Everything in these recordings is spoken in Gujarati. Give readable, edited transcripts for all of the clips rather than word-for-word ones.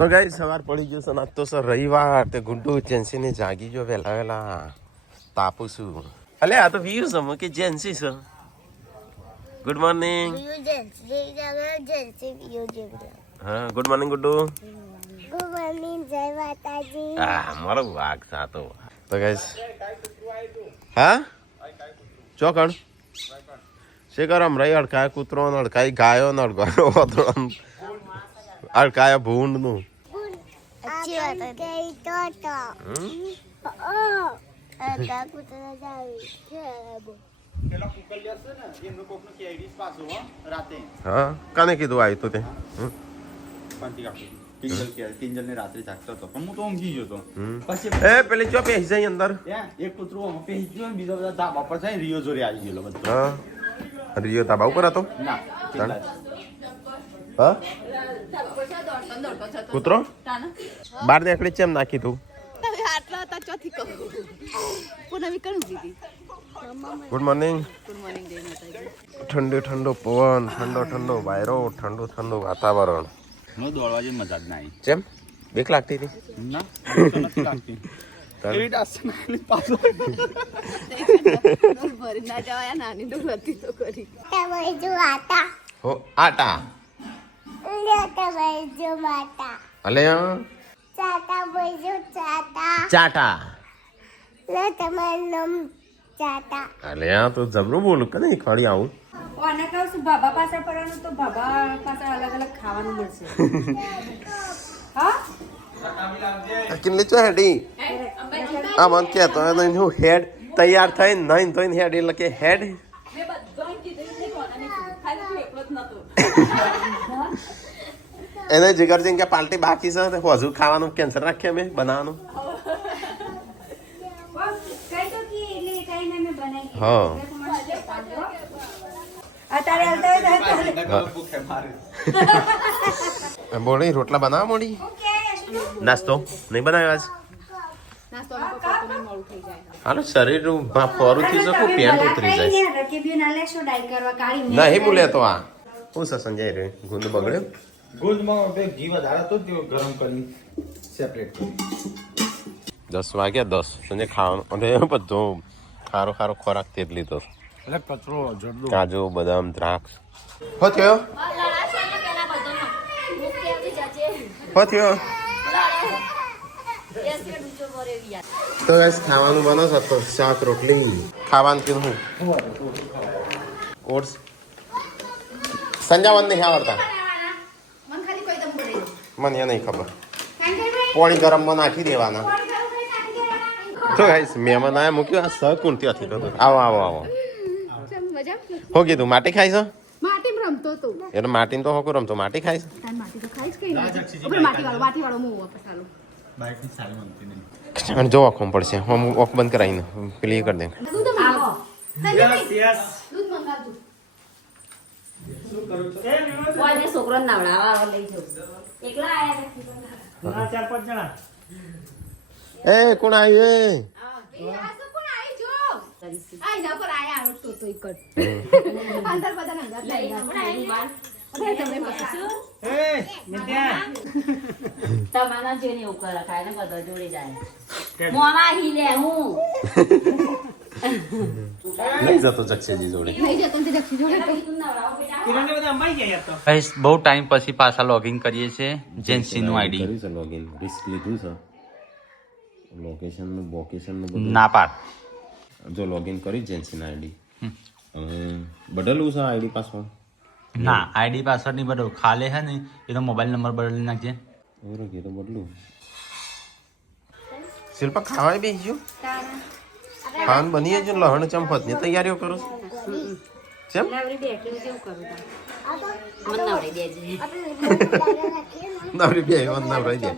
તો ગાઈસ સવાર પડી ગયો છે આજ તો સર રવિવાર તે ગુડ્ડુ જેન્સી ને જાગી જો વેલા વેલા તાપું છું અલે આ તો વીર છે કે જેન્સી છે ગુડ મોર્નિંગ હા good morning Guddu good morning જય માતાજી આ મારો વાઘ સાતો તો ગાઈસ હા ચોકણ શેકરમ રહી અડકાય કૂતરો અડકાય ગાયો ને અડકાયો ઓતરો અડકાય ભૂંડ નું अच्छी बात है कई तो आता कुत्रा जावी પેલા કુકલિયા છે ને એમનો કોકનો કેડીસ પાછો રાતે હા કાને કીધું આવી તો તે પાંતી કાપી કિંજલ ને રાત્રે જાગતો હતો પણ હું તો ઊંઘી ગયો તો પછી એ પેલી ચો પેહી જાય અંદર એક કૂતરો આમ પેહી ગયો બીજા બધા ધાબા પર જાય રિયો જોડે આવી ગયેલો બધો હા રિયો તાબા ઉપર હતો ના હા કૂતરો બાર દેખડી ચેમ નાખી તું આટલા હતા ચોથી કહું પૂનમી કણ દીધી ગુડ મોર્નિંગ ગુડ મોર્નિંગ જય માતાજી ઠંડો ઠંડો પવન ઠંડો ઠંડો વાયરો ઠંડુ ઠંડુ વાતાવરણ નો દોડવા જે મજા જ ના આવી ચેમ બીક લાગતી હતી ના નથી લાગતી એવી ડાસ નાખલી પાછો ડોલ ભરી ના જવાય નાની ડોલ હતી તો કરી तब जो आता હો આટા ले तब जो माता અલે चाटा बजो चाटा ચાટા ले तमन्नम चाटा અલે આ તો જબરું બોલું કને ખડી આવું આને કહું છું બાબા પાસે પડવાનું તો બાબા પાસે અલગ અલગ ખાવાનું મળશે હા કિલ્લી ચો હેડી આ મન કે તો એનો હું હેડ તૈયાર થઈ નહીં તો હેડ એટલે કે હેડ એને જીગર કે પાર્ટી બાકી છે હજુ ખાવાનું કેન્સર રાખીએ અમે બનાવવાનું હા બોલી રોટલા બનાવવા મોડી નાસ્તો નહીં બનાવ્યો આજ નાસ્તો મોડું થઈ જાય હાલો શરીર ફોરું થી શકું પેન્ટ ઉતરી જાય નહીં બોલે તો આ હું છે સંજય રે ગુંદ બગડ્યો ગુંદમાં બે ઘી વધારે તો તે ગરમ કરી સેપરેટ કરી 10 વાગ્યા 10 સંજય ખાવાનું અને બધો ખારો ખારો ખોરાક તે જ લીધો એટલે કચરો જડલો કાજુ બદામ દ્રાક્ષ હો થયો હો થયો તો ગાઈસ ખાવાનું બનો છે તો શાક રોટલી ખાવાનું કીધું ઓટ્સ સંજાવન નહીં આવડતા મને એ નહીં ખબર પાણી ગરમમાં નાખી દેવાના તો ગાઈસ મહેમાન આયા મૂક્યું આ સકુણ ત્યાંથી કીધું આવો આવો આવો મજા હો કીધું માટી ખાઈ છો માટી રમતો તો એટલે માટીને તો હોકું રમતો માટી ખાઈ છે તાન માટી તો ખાઈ જ કઈ નહીં માટી વાળો હું પસાલો બાઈકની સારી બનતી નહીં અને જો આંખો પડશે હું ઓખ બંધ કરાવીને પેલી કરી દે દૂધ મંગાવો યસ દૂધ મંગાવજો કોઈ છોકરો નવડાવવા લઈ જવું એકલા આયા ચાર પાંચ જણા એ કોણ આવ્યું એ તમારા જેને એવું કરે ખાય ને બધા જોડે જાય મોમાં હી લે હું લઈ જતો જક્ષેજી જોડે ગાઈસ બહુ ટાઈમ પછી પાછા લોગિન કરીએ છીએ જેન્સી નું આઈડી કર્યું છે લોગિન રિસ્ક લીધું છે લોકેશન નું બધું ના પાડ જો લોગિન કરી જેન્સી ના આઈડી બદલવું છે આઈડી પાસવર્ડ ના આઈડી પાસવર્ડ નહીં બદલો ખાલી હે ને એનો મોબાઈલ નંબર બદલી નાખજે ઓરે કે તો બદલું શિલ્પા ખાવા બેસી ગયો ખાન બની જો લહણ ચંપત ની તૈયારીઓ કરો છો કેમ નવરી બેઠી કેવું કરું મને નવરી દેજે નવરી બે નવરી દે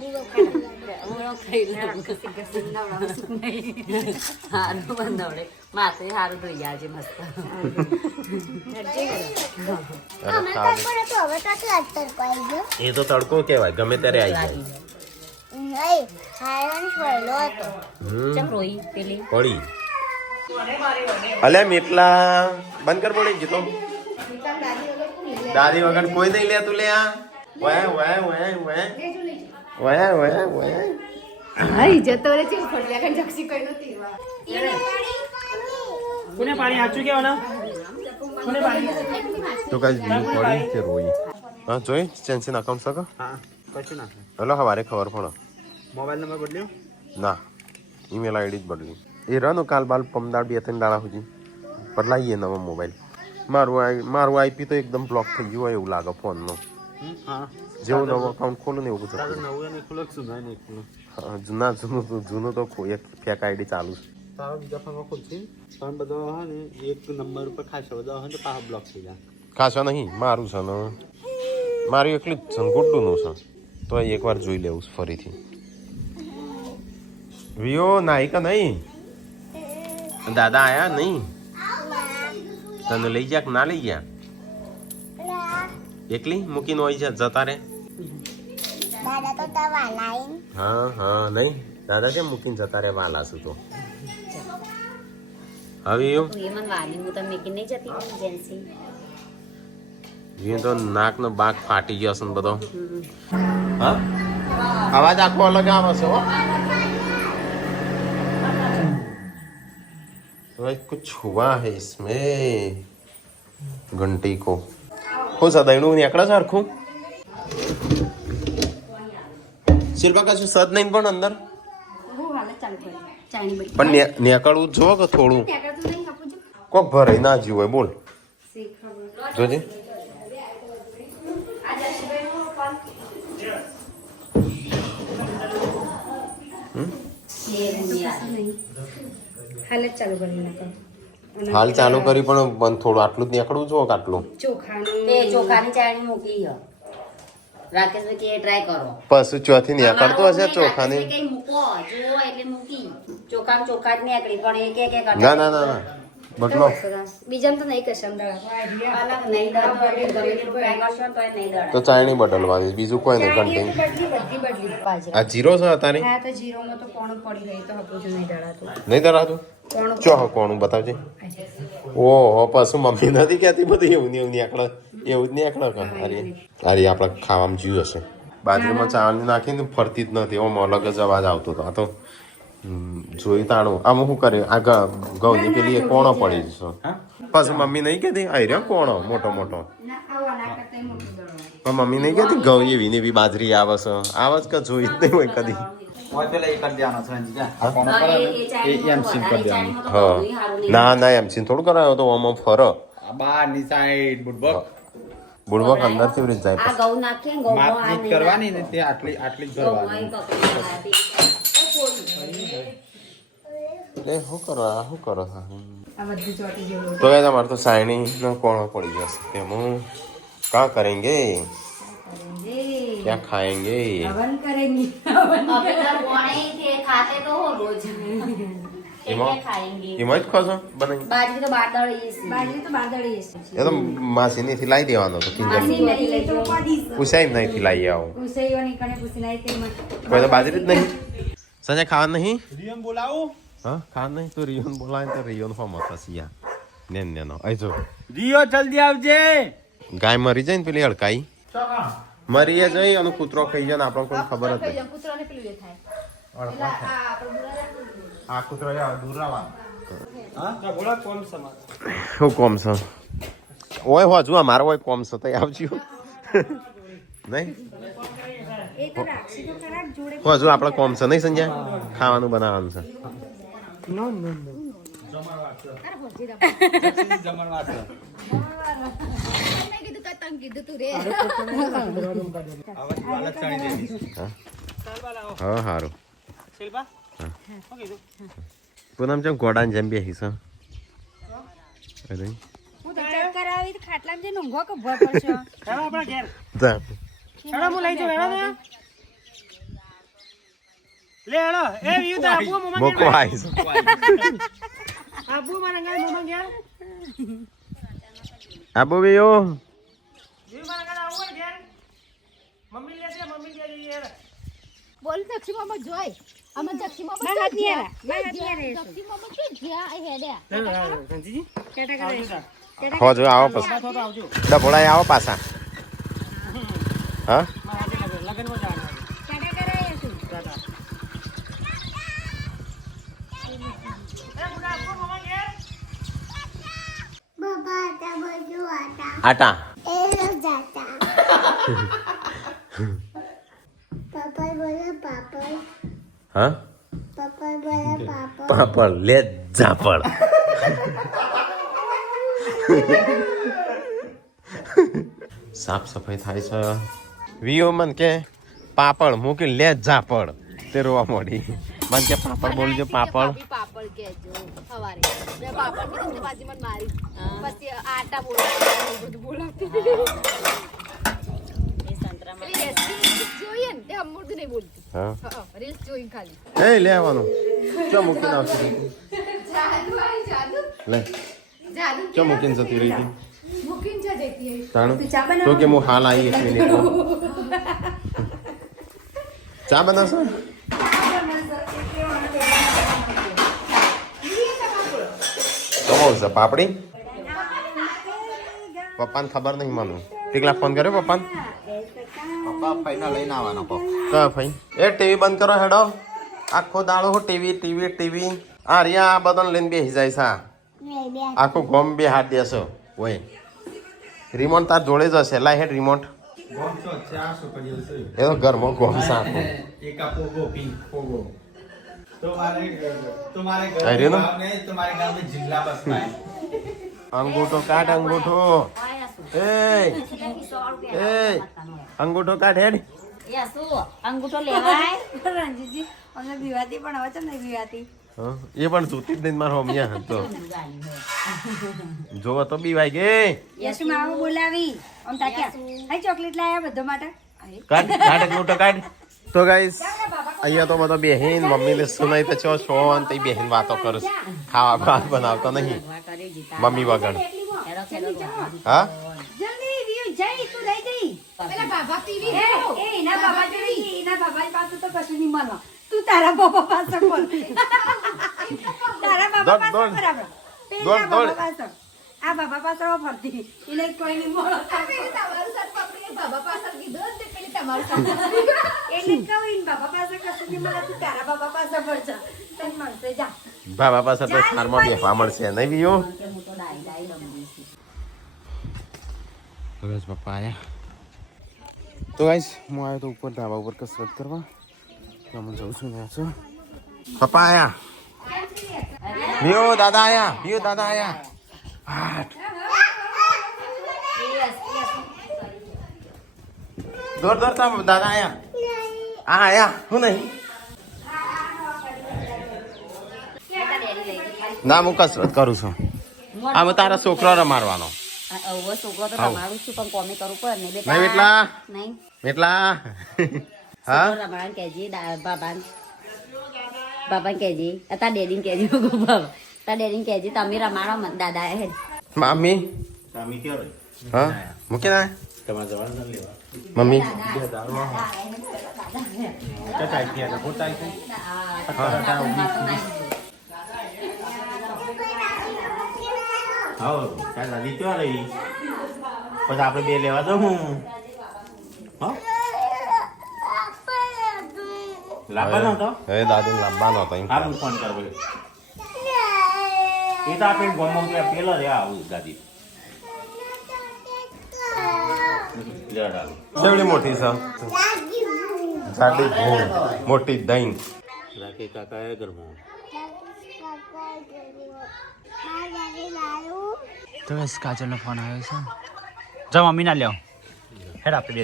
હારું બંધવડે માથે હારું ધોઈ જાજે મસ્ત એ તો તડકો કહેવાય ગમે ત્યારે આવી જાય ચમ રોઈ પેલી પડી અલ્યા મેટલા બંધ કર પડી ગયો દાદી વગર કોઈ નહીં લે તું લે આ હાઈ જતો રે છે ફોટલા કન જક્ષી કોઈ નતી કોને પાણી હાચું કેવાના કોને પાણી તો કઈ બીજું પડી કે રોઈ હા જોઈ ચેન્સન અકાઉન્ટ સકો હા કશું ના થાય. હલો હવારે ખબર પડે મોબાઈલ નંબર બદલ્યો ના ઈમેલ આઈડી જ બદલી એ રનો કાલ બાલ પમદાર 2-3 દાડા સુધી બદલાઈએ નવો મોબાઈલ મારું આઈપી તો એકદમ બ્લોક થઈ ગયું હોય એવું લાગે ફોનનો હા જેવું નવો અકાઉન્ટ ખોલું ને એવું તારું બધું નવું નહીં ખુલ્લો શું નહીં ખુલ્લો જૂનું તો એક ફેક આઈડી ચાલુ છે તારો બીજા ફોનમાં ખુલશે પણ બધો હા ને એક નંબર ઉપર ખાસો બધા હોય ને તો પાછા બ્લોક થઈ જાય. ખાસા નહીં મારું છે ને મારું એકલું જ છે ને ગુડ્ડુનું છે તો એકવાર જોઈ લેવું ફરીથી વિયો નાઈ કે નહીં દાદા આયા નહીં તને લઈ ગયા કે ના લઈ ગયા એકલી મૂકીને હોય છે જતા રે દાદા તો તવા લાઈન હા નહીં દાદા કેમ મૂકીને જતા રે વાલા છું તો હવે એવું એ મને વાલી હું તમે કે નહીં જતી જેન્સી તો નાકનો બાગ ફાટી ગયો છે ને બધો હા અવાજ આખો અલગ આવે છે હો कुछ हुआ है इसमें घंटी को हो सदायणું નીકળે છે હરખું શિલ્પા કશું સદ નહીં પણ અંદર પણ નીકળવું જો કે થોડું કોક ભરાઈ ના જીવ હોય બોલ જોજે હાલ ચાલુ કરી નાખો હાલ ચાલુ કરી પણ થોડું આટલું જ નીકળવું જો કે આટલું ચોખાનું તે ચોખાની ચાળણી મૂકી હ રાકેશભાઈ કે ટ્રાય કરો પશુ ચોથી નીકળતું હશે ચોખાની કઈ મૂકો જુઓ એટલે મૂકી ચોખા જ નીકળી પણ એક ના ના ના ના બદલો બીજામાં તો નહીં કશમ દળા અલગ નહીં દળા ગમે તેટલું ટ્રાય કરશો તો નહીં દળા તો ચાયણી બદલવાની બીજું કોઈ નહીં ઘંટી બદલી આ જીરો છે અત્યારે હા તો જીરોમાં તો કોણ પડી રહી તો હતું નહીં દળાતું નહીં ધરાતું કોણ ચો કોણું બતાવજે ઓહો પાછું મમ્મી નથી કહેતી બધું એવું નહીં નીકળે એવું જ નીકળે કે અરે અરે આપણે ખાવામાં જીવ હશે બાજરીમાં ચાવણી નાખીને ફરતી જ નથી એવો અલગ જ અવાજ આવતો હતો આ તો જોઈ તાણું આમાં શું કરે આ ઘઉંની પેલી કોણો પડી છે પાછું મમ્મી નહીં કહેતી આ રહ્યો કોણો મોટો મોટો પણ મમ્મી નહીં કહેતી ઘઉં એવી ને એવી બાજરી આવે છે આવે જ કે જોઈ જ નહીં હોય કદી હોય પેલા એ કરી દેવાનો છે અંજી આ કોનો પર એ એમ સીમ કરી દેવાનું. હા ના ના એમ સીન થોડું કરાયો તો આમાં ફર આ બહારની સાઈડ બુડબક બુડબક અંદરથી ઉડી જાય આ ઘઉં નાખીએ ને ઘઉં માપની જ કરવાની ને તે આટલી આટલી જ કરવાની. એ શું કરો આ બધું ચોટી ગયું તો યાર અમારે તો સાયણી નો કોણો પડી જશે તેમાં क्या करेंगे क्या खाएंगे હવન કરેંગી હવે તો કોણે કે ખાતે તો હો રોજ એટલે ખાएंगे એમાં જ ખાશો બનાવી બાજરી તો બાદળી છે બાજરી તો બાદળી છે એ તો માસી થી લાવી દેવાનો તો કિંજલ નહીં લઈ તો પાડીશ પૂછાય નહીં થી લાવી આવો ઉસૈવાની કણે પૂછી નાઈ તે કોઈ તો બાજરી જ નહીં સંજય ખાવા નહીં રિયમ બોલાવું હા ખાવા નહીં તો રિયોન બોલાય તો રિયોન ફોર્મ હતા યાર નેન નેનો આઈ જો રિયો જલ્દી આવજે. ગાય મરી જાય ને પેલી હડકાઈ મરી જઈ અને કૂતરો ખાઈ જાય ને આપણને કોઈ ખબર જ નહીં કૂતરાને પેલું એ થાય આ કૂતરો દૂર રાવા હા બોલા કોમ સમાજ શું કોમ છે ઓય હો જો મારો ઓય કોમ છે તો આવજો નહીં એ તો રાખી તો ખરાબ જોડે હો જો આપણે કોમ છે નહીં સંજય ખાવાનું બનાવવાનું છે નો જમણવાર છે. આવા અલગ ચાણી દે દીધી. હા સારું શિલ્પા ઓકે જો પૂનમ જેમ ઘોડાની જેમ બેસી છે અરે હું તો ચક્કર આવી તો ખાટલામાં જઈને ઊંઘો કે ભર પડશે હેડો આપણા ઘેર જા. હેડો હું લઈ જાઉં હેડો ને લે હેડો એ વ્યુ તો આબુ મમ્મા મોકો આવી છે આબુ મારા ઘેર મમ્મા ઘેર આ બોબીઓ વ્યુ મારા ઘેર આવું ઘેર મમ્મી લે છે મમ્મી ઘેર યાર બોલ જક્ષી મામા જોય અમે જક્ષી મામા મારા હાથ નહીં આવે જક્ષી મામા શું જ્યાં હેડ્યા સંજીજી કેટા કરે હો જો આવો પછી તો આવજો ડબોળાય આવો પાછા હા લગ્નમાં જવાનું ટાટા કરાય તું બાબા તા બધું આટા આટા એ જાતા પાપા બોલે પાપા હા પાપા બોલે પાપા પાપડ લે ઝાપડ સાફ સફાઈ થાય છે વિયો મન કે પાપડ મૂકી લે ઝાપડ તે રોવા મોડી મન કે પાપડ બોલજો પાપડ પાપડ કેજો સવારે મેં પાપડ કીધું ને બાજી મને મારી પછી આટા બોલાવતી એ સંતરામાં પેલી રેસીપી જોઈએ ને તે અમૃત નહીં બોલતી હા રીલ્સ જોઈને ખાલી એ લે આવવાનું ચો મૂકીને આવશે જાદુ આવી જાદુ લે જાદુ ચો મૂકીને જતી રહી હતી મૂકીને જા જતી રહી તાણું તું ચા બનાવ તો કે હું હાલ આવી 1 મિનિટમાં ચા બનાવશો તો બોલ છે પાપડી પપ્પાને ખબર નહીં મને ટીકલા ફોન કર્યો પપ્પાને પપ્પા ફાઈના લઈને આવવાનો પપ્પા કા ભાઈ એ ટીવી બંધ કરો હેડો આખો દાડો ટીવી આ રિયા આ બધાને લઈને બેસી જાય છે આખું ગોમ બે હાથ દેશો ઓય રિમોટ તાર જોડે જ હશે લાય હેડ રિમોટ ગોમતો 4 છોકરીઓ છે એ તો ઘરમાં ગોમ છે આખો એક આ પોગો પિંક પોગો तुम्हारे अरे ना। गाँव में तुम्हारे गाँव में जिला बस पाए અંગૂઠો કાઢ અંગૂઠો એ અંગૂઠો કાઢ હેડ એ શું અંગૂઠો લેવાય રણજીતજી અમને બીવાતી પણ હવે છે ને બીવાતી હા, એ પણ જોતી જ નહીં મારો અમિયા તો જોવો તો બીવાય ગઈ યશુ માવો બોલાવી આમ તાક્યા હાય ચોકલેટ લાયા બધા માટે કાઢ કાઢ અંગૂઠો કાઢ તો ગાઈસ અહીંયા તો બધો બેહીન મમ્મીને સુનાઈ તો છો શોન તે બેહીન વાતો કરું ખાવા ભાત બનાવતો નહીં મમ્મી વગર ખેડો ખેડો હા જલ્દી વીયુ જઈ તું લઈ જઈ પેલા બાબા ટીવી એ એના બાબા જોડી એના બાબા પાસે તો કશું નહીં માનો તું તારા બાબા પાસે બોલ તારા બાબા પાસે દોડ. બરાબર દોડ, દોડ. બાબા પાસે આ બાબા પાસે ફરતી એને કોઈ નહીં બોલો તમારું સાથ પકડીને બાબા પાછળ કીધું ને તે પેલી તમારું સાથ એટલે કહું ઈન બાબા પાસે કશું નહીં મળે તું તારા બાબા પાસે ફરજા તને મળશે જા બાબા પાસે તો સારમાં બેસવા મળશે નહીં બીયો કે હું તો ડાઈ ડાઈ રમું છું તો ગાઈસ પપ્પા આયા તો ગાઈસ હું આવ્યો તો ઉપર ધાબા ઉપર કસરત કરવા હું જઉં છું ને છું પપ્પા આયા બીયો દાદા આયા દોડ દોડ તા દાદા આયા આયા હું નહીં ના હું કસરત કરું છું આ તારા છોકરો રમાડવાનો હવે છોકરો તો રમાડું છું પણ કોમી કરવું પડે ને બેટા નહીં એટલા નહીં એટલા હા છોકરો રમાડવાનું કહેજે બાબાને કહેજે તાર ડેડીને કહેજે તાર ડેડીને કહેજે તમે રમાડો દાદા હે મામી स्वामी क्या रे હા મૂકી ના तुम्हारा जवान न लेवा મમ્મી क्या टाइप किया था बहुत टाइप है हाँ क्या दादी क्यों रही પછી આપણે બે લેવા દઉં હું હા લાવવાનો હતો હવે દાદી લાવવાનો હતો હા હું ફોન કરવો એ તો આપણે ગમો કે પેલો રે આવું દાદી લેડ આવું કેવડી મોટી છે જાડી ભૂલ મોટી દહીં રાકે કાકા એ ઘરમાં તો બસ કાજલનો ફોન આવ્યો છે જા મમ્મી ના લ્યો હેડ આપણે બે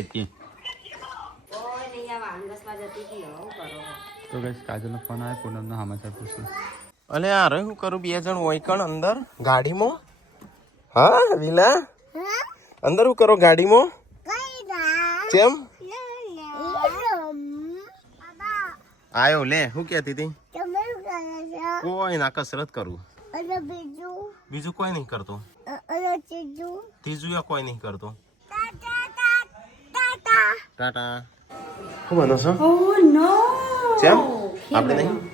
તો બસ કાજલનો ફોન આવ્યો પૂનમનો સમાચાર પૂછું અલે યાર હું કરું બે જણ હોય કણ અંદર ગાડીમાં હા વિલા અંદર હું કરો ગાડીમાં કેમ આયો લે હું કહેતી હતી કોઈ ના કસરત કરું બીજું કોઈ નહીં કરતો ત્રીજું યા કોઈ નહીં કરતો ટાટા શું બનો છો ઓહ નો કેમ આપણે નહીં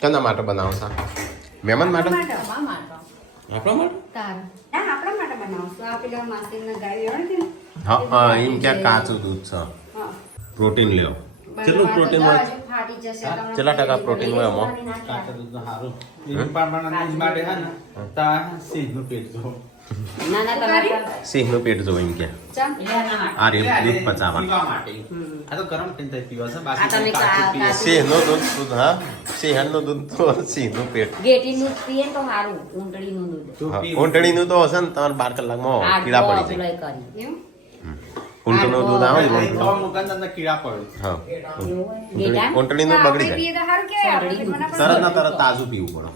કેના માટે બનાવો છો મહેમાન માટે આપણા માટે ના આપણા માટે બનાવશું આ પેલા માસીના ગાય લેવાની હા એમ ક્યાં કાચું દૂધ છે પ્રોટીન લ્યો કેટલું પ્રોટીન હોય ફાટી જશે કેટલા ટકા પ્રોટીન હોય આમાં કાચા દૂધનું સારું. એવી પ્રમાણના દૂધ માટે હે ને તા સિંહનું પેટ જો. ના ના તમારે સિંહનું પેટ જો એમ કે આ રે દૂધ પચાવવા પીવા માટે. આ તો ગરમ થઈને પીવા છે. આ બાકી તમે કાચું પીવે. સિંહનું દૂધ હા સિંહણનું દૂધ તો સિંહનું પેટ ગેટીનું દૂધ પીએ ને તો સારું ઊંટડીનું દૂધ જો હા, પીવું. ઊંટણીનું તો હશે ને તમારે 12 કલાકમાં આ કીડા પડી જાય અપલાય કરી ઊંટનું દૂધ આવે ને નહીં, તો મુકાન અંદર કીડા પડે. હા ગેટા ઊંટણીનું બગડી જાય પીએ તો સારું કહેવાય. તરત ના તરત તાજું પીવું પડે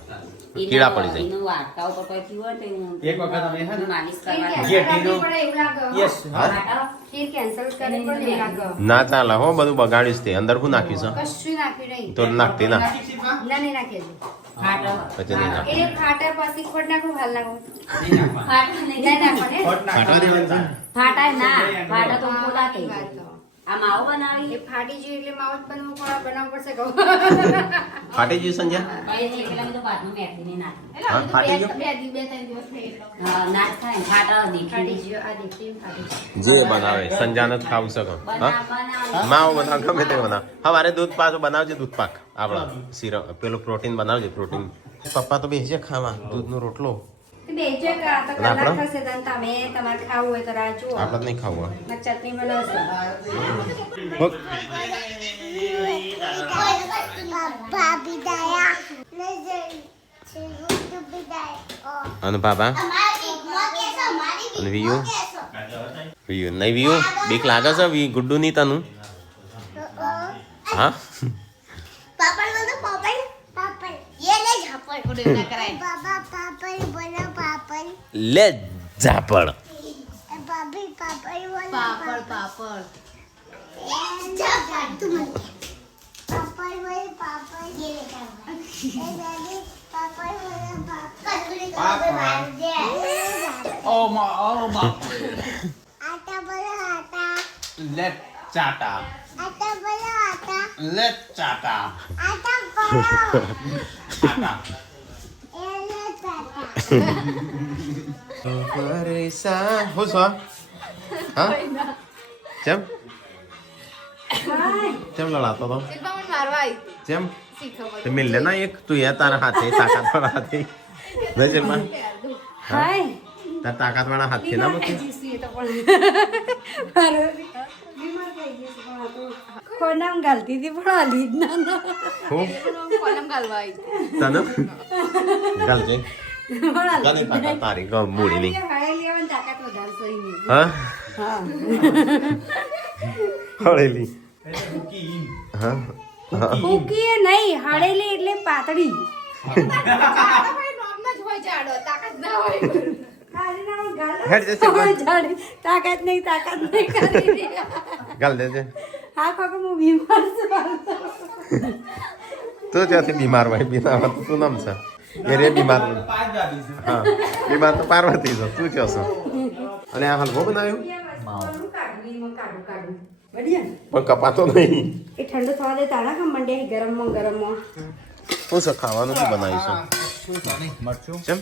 કીડા પડી જાય એનું વાટકા ઉપર કોઈ થયું હોય તો હું એક વખત અમે હે ને માલિશ ખીર કરવાની જે cancel ઢીલો- કરવી પડે એવું લાગે. યસ હા. વાટા ખીર cancel કરવી પડે એવું લાગે. ના ચાલે હો બધું બગાડીશ તે અંદર શું નાખ્યું છે કશું નાખ્યું નહીં. તો નાખતી ના ના, નહીં નાખીએ હજુ. ફાટા પછી નહીં નાખ એ ખાટા પછી ખોટ નાખું, હાલ નાખું. નહીં નાખવાનું. ફાટા નહીં નહીં નાખવાનું, હે? ખોટ ફાટવા દેવાનું છે? ફાટા ના ફાટા તો હા, ખોટા થઈ વાત જાય તો. આ માવો એ બનાવી ફાટી ગયું એટલે માવો જ બનાવવું પડશે કહું. ફાટી ગયું સંજ્યા કઈ નહીં પેલા મેં તો ભાતનું મેથી નહીં નાખ્યું હા ફાટી ગયું બે ત્રણ દિવસ થઈ એટલે. હા, ના જ થાય ને, ફાટા ફાટી દીખી ગયું, આ દેખી ફાટી ગયું. જે બનાવે સંજાને જ ખાવું શકો હા માવો બનાવ ગમે તે બનાવ હવારે દૂધ પાછું બનાવજે દૂધ પાક આપણા સિરપ પેલું પ્રોટીન બનાવજે પ્રોટીન પપ્પા તો બેસી જાય ખાવા દૂધનો રોટલો તો બેજો કે આ તો અને કલાક આપણો? થશે તાન તમે તમારે ખાવું હોય તો રાહ જુઓ. આપણે જ નહીં ખાવું ને ચટણી બનાવશો. પપ્પા બિદાયા નજર છે હું બિદાય અને બાબા અમારી કેસો મારી અને વિયુ વિયુ નહીં વિયુ બીક લાગે છે વી ગુડ્ડુ નહીં તનું હા પાપડ બોલો પાપડ પાપડ ये ले झापड़ बाबा पापड़ बोलो पापड़ લે ઝાપડ भाभी पापड़ बोलो પાપડ પાપડ झापड़ तुम पापड़ बोलो पापड़ ये ले ए दादी पापड़ बोलो पापड़ ઓ માં आटा बोलो आटा લેટ ચાટા आटा बोलो आटा લેટ ચાટા आटा बोलो ચાટા ये ले पापा હું છો હા કેમ કેમ લડાતો તો શિલ્પા મને મારવા આવી હતી. કેમ શીખવા તો મિલ લેના એક તું એ તારા હાથે તાકાત વાળા હાથે નહીં ચલમાં હાય. તાર તાકાત વાળા હાથે ના મૂકી જીસી તો પણ બીમાર થઈ ગઈ છે પણ આ તો ખોનામ ગાલતી હતી પણ હાલી જ ના ના. હું કોલમ ગાલવા આવી હતી. તને ગાલ જઈ પણ હાલી. ગાની તાકાત તારી ગમ મૂડી નહીં હાય લેવાની તાકાત વધારે છે એની. હા હા. હળેલી એટલે મૂકી ઈમ. હા ફૂકીએ નહીં, હાડેલી એટલે પાતળી. જાડો પણ નોર્મલ જ હોય જાડો, તાકાત ના હોય. હેડ જશે બોલ. જાડી. તાકાત નહીં કરી. ગાલ દેજે હા ખબર હું બીમાર છું. તું ત્યાંથી બીમાર હોય બીમાર તો તું નામ છે એ રે બીમાર પાંચ દાદી છે. હા બીમાર તો પાર્વતી છો તું છો છો અને આ હલવો બનાવ્યો કાઢું. બઢિયા ને? પણ કપાતો નહીં એ ઠંડુ થવા દે તારા ખમ મંડ્યા ગરમમાં. શું છે ખાવાનું શું બનાવીશું મરચું ચમ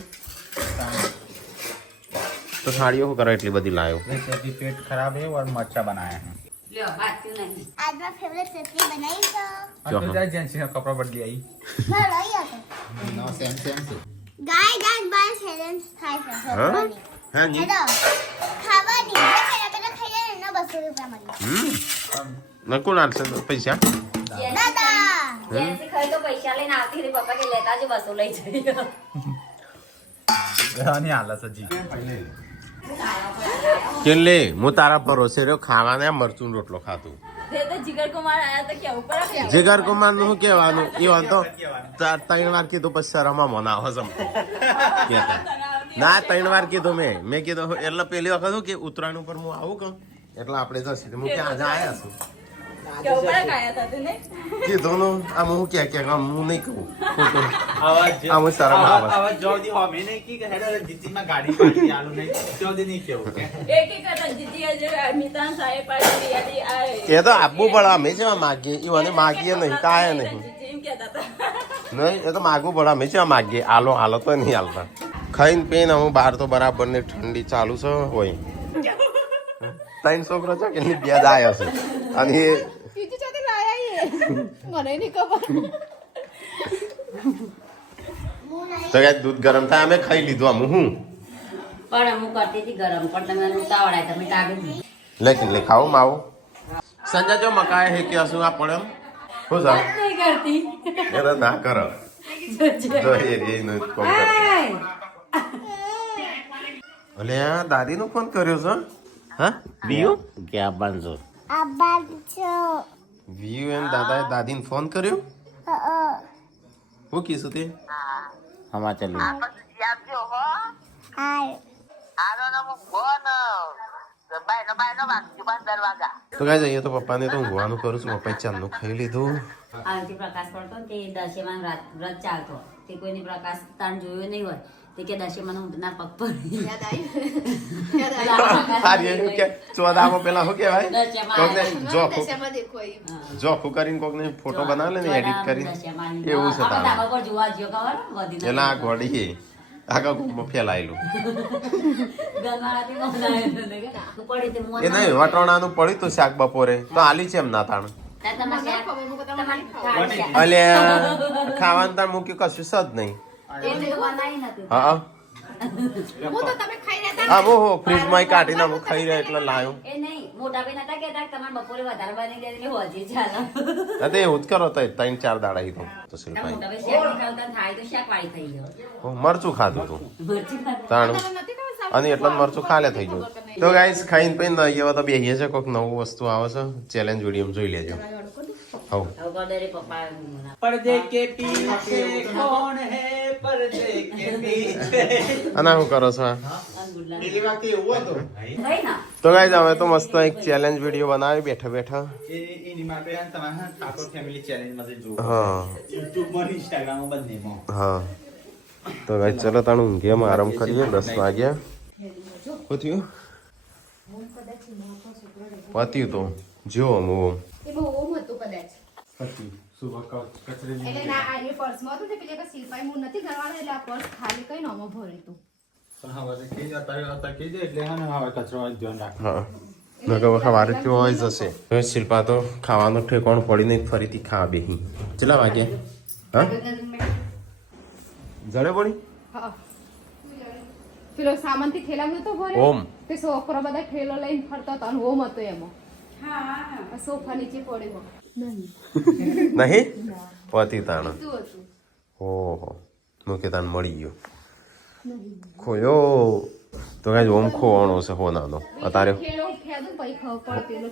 તો સાડીઓ શું કરો એટલી બધી લાવ્યો वैसे अभी पेट खराब है और मर्चा बनाया है લ્યો ભાત્યું નહીં आज मैं फेवरेट चटनी बनाई तो अब तो जाए जेंट्स का कपड़ा बदली आई मैं रही आता नो सेम सेम गाय गाय बाय सेलेंस खाई હા खाવાની હા જી હેલો ખાવાની જે પેલા ખાઈ જાય ને 200 રૂપિયા મળી નકુલ આટલે પૈસા દાદા જેન્સી ખાઈ તો પૈસા લઈને આવતી હતી પપ્પા કે લેતા જ બસો લઈ જઈએ नहीं आला सजी કે લે હું તારા ભરોસે રહ્યો ખાવાને આ મરચું રોટલો ખાતું તે તો જીગર કુમાર આયા તો કેવું પડે જીગર કુમાર નું શું કહેવાનું એ વાંધો 3 વાર કીધું પછી શરમમાં મને આવે છે ના 3 વાર કીધું મેં કીધું એટલે પેલી વખત શું કે ઉત્તરાયણ ઉપર હું આવું કહું એટલે આપણે જશે હું કે આજે આયા છું કેવું પડે ખાયા હતા તું ને કીધું નું આમ હું કે આમ હું નહીં કહું ખોટું आवाज આમ શરમ આવે आवाज जोर दी हो मैंने की हेडर जीती में गाड़ी पार्टी आलू नहीं जोर दी नहीं क्यों એક એક હતા જીતી આજે મિતાન સાહેબ પાડી યાદી આ એ તો આપવું પડે અમે છે માગીએ એ મને માગીએ નહીં કાંઈ નહીં જીતી એમ કહેતા હતા નહીં એ તો માગવું પડે અમે છે માગીએ આલો તો નહીં હાલતા ખાઈને પીને હું બહાર તો બરાબર ને ઠંડી ચાલુ છે હોય ત્રણ છોકરો છે કે બે જ આવ્યો છે અને એ બીજું સાથે લાયા મને નહીં ખબર. તો કે દૂધ ગરમ થાય અમે ખાઈ લીધું આમ હું પણ હું કરતી હતી ગરમ પણ તમે ઉતાવળાય તમે ટાળી દીધી. લે ખાવું માવું સંજય જો મકાય હે કે શું આ પડે હું સર નહીં કરતી. એ તો ના કરો જો એ નો કોમ કરે અલે આ દાદી નો ફોન કર્યો છે હા વિયુ કે આ બાંધો આબાજો વિયુ એન દાદાએ દાદીને ફોન કર્યો હું કીધું તે સમાચાર લે. હાય તો કાંઈ જઈએ તો પપ્પાને તો ઊંઘવાનું કરું છું પપ્પાએ ચાંદનું ખાઈ લીધું આરતી પ્રકાશ પડતો ને તે દશેમાં વ્રત ચાલતો તે કોઈની પ્રકાશ તાણ જોયો નહીં હોય તે કે દશેમાં ઊંધના પગ પર યાદ આવ્યું. હારી એનું કે ચોદામાં પેલા શું કહેવાય કોકને જોખું દશામાં દેખો એ. જોખું કરીને કોકને ફોટો બનાવે ને એડિટ કરીને એવું છે તારે ધાબા પર જોવા જ્યો ખબર વધી એટલે આ ઘોડી આગળ ગુમમાં ફેલાયેલું ગરમાળાથી મંગાવ્યો હતો કે પડી તે મોં એ નહીં વટોણાનું પડ્યું તું શાક બપોરે તો આલી છે એમ ના તાણ ત્યાં તમારે મને ખબર, હું તો તમારી ખાવા. અલે ખાવાનું તાણ મૂક્યું કશું છે જ નહીં એટલે બનાવી નતું હા હું તો તમે ખાઈ રહ્યા હતા. હા હું ફ્રીજમાં કાઢીને હું ખાઈ રહ્યા એટલે લાવ્યો એ નહીં મોટા ભાઈ નતા કહેતા કે તમારે બપોરે વધારે બની ગયા એટલે હોજી ચાલો હા તો એવું જ કરો તો 3-4 દાડા ઈ તો મોટા ભાઈ શેક નહીં ખાવતા થાય તો શાક વાળી થઈ ગયો મરચું ખાધું તું મરચી ખાધી. તાણ તમે નથી ખાવા સાવ? અને એટલું જ મરચું ખાલે થઈ ગયું તો ગાઈસ ખાઈને પીને એવા તો બેહીએ છે કોઈક નવું વસ્તુ આવે છે ચેલેન્જ વિડીયો જોઈ લેજો હવ હવે કદરે પપ્પા पर्दे के पीछे कौन है पर्दे के पीछे અને શું કરો છો આ? પેલી વખતે એવું હતું ભાઈ ના તો ગાઈસ અમે તો મસ્ત એક ચેલેન્જ વિડીયો બનાવી બેઠા બેઠા એની માટે તમારે ઠાકોર ફેમિલી ચેલેન્જ માંથી જોવું હા યુટ્યુબ માં ઇન્સ્ટાગ્રામ માં બંનેમાં હા તો ગાઈસ ચલો તાણ ઊંઘીએ આરામ કરીએ 10 વાગ્યા શું થયું પત્યું તો જો હું એ બહુ ઓમ હતું કદાચ. એટલે ના આ એ પર્સમાં હતું ને પેલી એક સિપાઈ હું નથી કરવાનું એટલે આ પર્સ ખાલી કઈ નોમાં ભર્યું હતું. હા નકર સવારે કેવો હોય જશે હવે શિલ્પા તો ખાવાનું ઠેકોણ પડી નહીં ફરીથી ખાવા બેહી કેટલા વાગ્યા હા જડે પડી હા. પેલો સામાનથી ઠેલા નતો ભર્યો ઓમ તે છોકરો બધા ઠેલો લઈને ફરતા હતા અને ઓમ હતો એમાં. આ સોફા નીચે પડ્યો. નહીં પતિ તાણ શું હતું? ઓહો મુકે તાન મળી ગયો ખોયો તો કાંઈ ઓમ ખોવાનો છે હોનાનો અત્યારે ઠેલો ખેદું પછી ખબર પડે પેલો